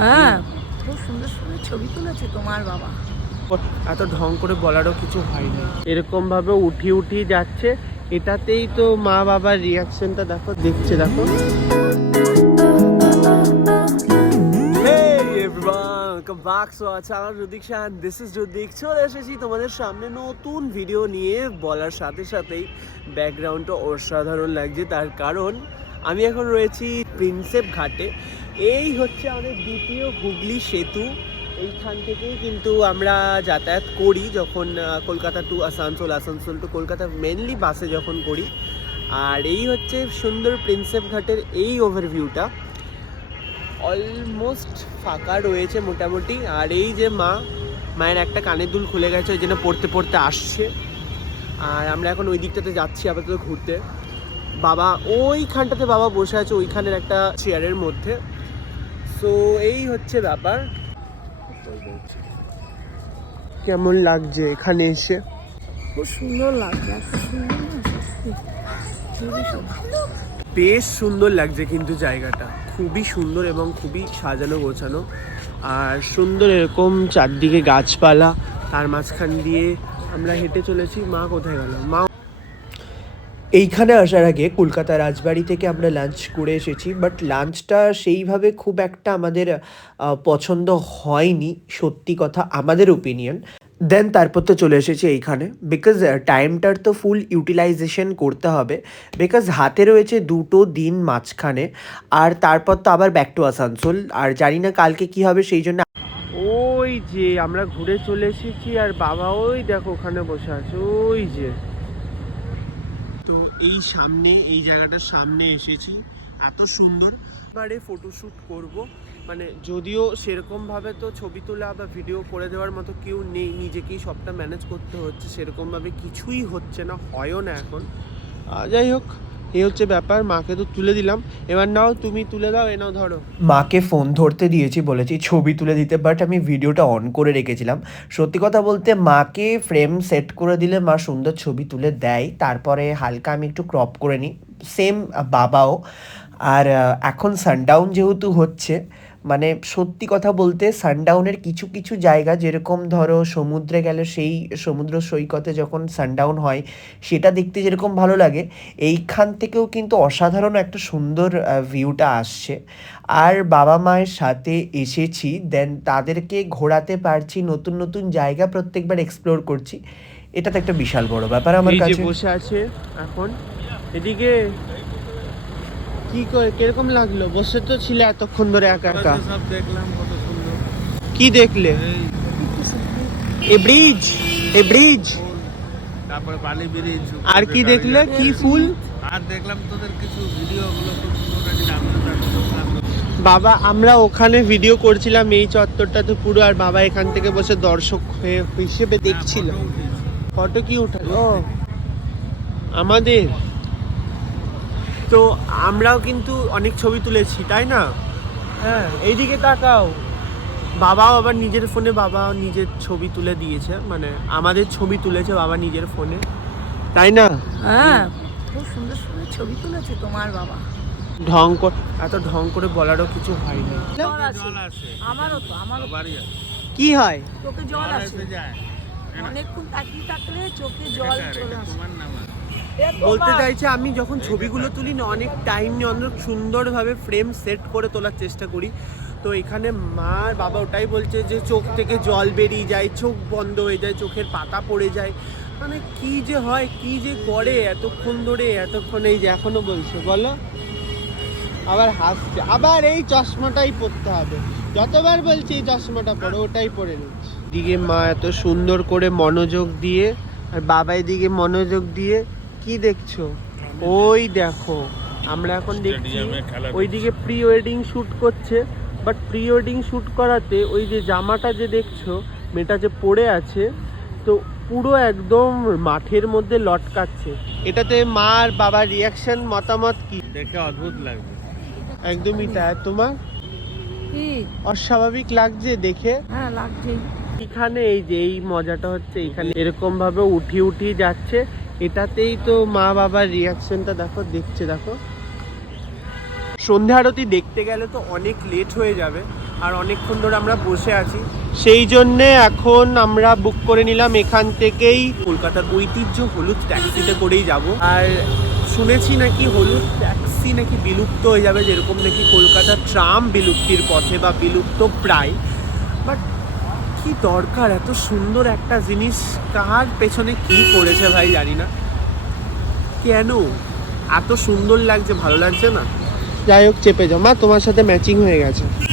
হ্যাঁ। খুব সুন্দর সুন্দর ছবি তুলেছে তোমার বাবা। এত ঢং করে বলারও কিছু হয়নি। এরকম ভাবে উঠি উঠি যাচ্ছে। এটাতেই তো মা বাবার রিয়াকশনটা দেখো দেখছে দেখো। Shan. This চলে এসেছি তোমাদের সামনে নতুন ভিডিও নিয়ে। বলার সাথে সাথেই ব্যাকগ্রাউন্ডটা অসাধারণ লাগছে। তার কারণ আমি এখন রয়েছি প্রিন্সেপ ঘাটে। এই হচ্ছে আমাদের দ্বিতীয় হুগলি সেতু। এইখান থেকেই কিন্তু আমরা যাতায়াত করি যখন Kolkata to Asansol Asansol to Kolkata mainly বাসে যখন করি। আর এই হচ্ছে সুন্দর প্রিন্সেপ ঘাটের এই ওভারভিউটা অলমোস্ট ফাঁকা রয়েছে মোটামুটি। আর এই যে মা, মায়ের একটা কানের দুল খুলে গেছে, ওই জন্য পড়তে পড়তে আসছে। আর আমরা এখন ওই দিকটাতে যাচ্ছি আপাতত ঘুরতে। বাবা ওইখানটাতে বাবা বসে আছে ওইখানের একটা চেয়ারের মধ্যে। সো এই হচ্ছে ব্যাপার। কেমন লাগছে এখানে এসে? খুব সুন্দর লাগছে বেশ সুন্দর লাগছে কিন্তু জায়গাটা। খুবই সুন্দর এবং খুবই সাজানো গোছানো। আর সুন্দর এরকম চারদিকে গাছপালা তার মাঝখান দিয়ে আমরা হেঁটে চলেছি। মা কোথায় গেল? মা এইখানে আসার আগে কলকাতা রাজবাড়ি থেকে আমরা লাঞ্চ করে এসেছি বাট লাঞ্চটা সেইভাবে খুব একটা আমাদের পছন্দ হয়নি, সত্যি কথা আমাদের ওপিনিয়ন দেন তারপর তো চলে এসেছি এইখানে বিকজ টাইমটার তো ফুল ইউটিলাইজেশন করতে হবে বিকজ হাতে রয়েছে দুটো দিন মাঝখানে, আর তারপর তো আবার ব্যাক টু আসানসোল, আর জানি না কালকে কি হবে, সেই জন্য ওই যে আমরা ঘুরে চলে এসেছি, আর বাবা ওই দেখো ওখানে বসে আছে, ওই যে। তো এই সামনে এই জায়গাটার সামনে এসেছি। এত সুন্দর। এবারে ফটোশ্যুট করব। মানে যদিও সেরকমভাবে তো ছবি তোলা বা ভিডিও করে দেওয়ার মতো কেউ নেই নিজেকেই সবটা ম্যানেজ করতে হচ্ছে সেরকমভাবে কিছুই হচ্ছে না হয়ও না এখন। যাই হোক এই হচ্ছে ব্যাপার, মাকে তো তুলে দিলাম। এবার নাও, তুমি তুলে দাও, এ নাও ধরো। মাকে ফোন ধরতে দিয়েছি, বলেছি ছবি তুলে দিতে বাট আমি ভিডিওটা অন করে রেখেছিলাম। সত্যি কথা বলতে, মাকে ফ্রেম সেট করে দিলে মা সুন্দর ছবি তুলে দেয়। তারপরে হালকা আমি একটু ক্রপ করে নিই। সেম বাবাও। আর এখন সানডাউন যেহেতু হচ্ছে মানে সত্যি কথা বলতে সানডাউনের কিছু কিছু জায়গা যেরকম ধরো সমুদ্রে গেলে সেই সমুদ্র সৈকতে যখন সানডাউন হয় সেটা দেখতে যেরকম ভালো লাগে এইখান থেকেও কিন্তু অসাধারণ একটা সুন্দর ভিউটা আসছে। আর বাবা মায়ের সাথে এসেছি দেন তাদেরকে ঘোরাতে পারছি নতুন নতুন জায়গা প্রত্যেকবার এক্সপ্লোর করছি। এটা তো একটা বিশাল বড় ব্যাপার আমার কাছে। বসে আছে এখন এদিকে কি করে কীরকম লাগল? বসে তো ছিলে এতক্ষণ ধরে একা একা। সব দেখলাম কত সুন্দর। কি দেখলে? এই এ ব্রিজ এ ব্রিজ। তারপরে বালি ব্রিজ। আর কি দেখলে? কি ফুল? আর দেখলাম তোদের কিছু ভিডিও গুলো খুব সুন্দর। বাবা আমরা ওখানে ভিডিও করছিলাম এই চত্বরটাতে পুরো আর বাবা এখান থেকে বসে দর্শক হয়ে হিসেবে দেখছিল। ফটো ফটো কি উঠালো? আমাদের। তো আমরাও কিন্তু অনেক ছবি তুলেছি তাই না? হ্যাঁ এইদিকে তাকাও। বাবাও আবার নিজের ফোনে বাবা নিজের ছবি তুলে দিয়েছে মানে আমাদের ছবি তুলেছে বাবা নিজের ফোনে তাই না? হ্যাঁ খুব সুন্দর সুন্দর ছবি তুলেছে তোমার বাবা। ঢং কর এত ঢং করে বলারও কিছু হয়নি জল আছে। জল আসে আমারও তো আমারও আছে। কি হয়? চোখে জল আসে যায়। অনেকক্ষণ তাকিয়ে থাকলে চোখে জল চলে আসে। বলতে। চাইছে, আমি যখন ছবিগুলো তুলি না, অনেক টাইম নিয়ে অনেক সুন্দরভাবে ফ্রেম সেট করে তোলার চেষ্টা করি। তো এখানে মা আর বাবা ওটাই বলছে যে, চোখ থেকে জল বেরিয়ে যায়, চোখ বন্ধ হয়ে যায়, চোখের পাতা পড়ে যায়। মানে কি যে হয়, কি যে করে, এতক্ষণ ধরে, এতক্ষণ এই যে এখনও বলছে, বলো? আবার হাসছে, আবার এই চশমাটাই পরতে হবে। যতবার বলছি এই চশমাটা পরো, ওটাই পরে নিচ্ছি। দিকে মা এত সুন্দর করে মনোযোগ দিয়ে, আর বাবা এদিকে মনোযোগ দিয়ে কি দেখছ? ওই দেখো আমরা এখন দেখছি ওইদিকে প্রি ওয়েডিং শ্যুট করছে বাট প্রি ওয়েডিং শ্যুট করাতে ওই যে জামাটা যে দেখছ মেয়েটা যে পড়ে আছে তো পুরো একদম মাঠের মধ্যে লটকাচ্ছে। এটাতে মা আর বাবার রিয়াকশন মতামত কি? দেখে অদ্ভুত লাগবে একদমই তাই। তোমার? কি? অস্বাভাবিক লাগছে দেখে? হ্যাঁ লাগছেই। এখানে এই যে এই মজাটা হচ্ছে এখানে এরকম ভাবে উঠি উঠি যাচ্ছে। এটাতেই তো মা বাবার রিয়াকশনটা দেখো, দেখছে, দেখো। সন্ধ্যা আরতি দেখতে গেলে তো অনেক লেট হয়ে যাবে, আর অনেকক্ষণ ধরে আমরা বসে আছি। সেই জন্যে এখন আমরা বুক করে নিলাম এখান থেকেই কলকাতার ঐতিহ্য হলুদ ট্যাক্সিতে করেই যাব। আর শুনেছি নাকি হলুদ ট্যাক্সি নাকি বিলুপ্ত হয়ে যাবে, যেরকম নাকি কলকাতার ট্রাম বিলুপ্তির পথে বা বিলুপ্ত প্রায়। বাট কি দরকার? এত সুন্দর একটা জিনিস। কার পেছনে কি করেছে ভাই জানি না। কেন? এত সুন্দর লাগছে, ভালো লাগছে না? যাই হোক, চেপে যাও। মা, তোমার সাথে ম্যাচিং হয়ে গেছে।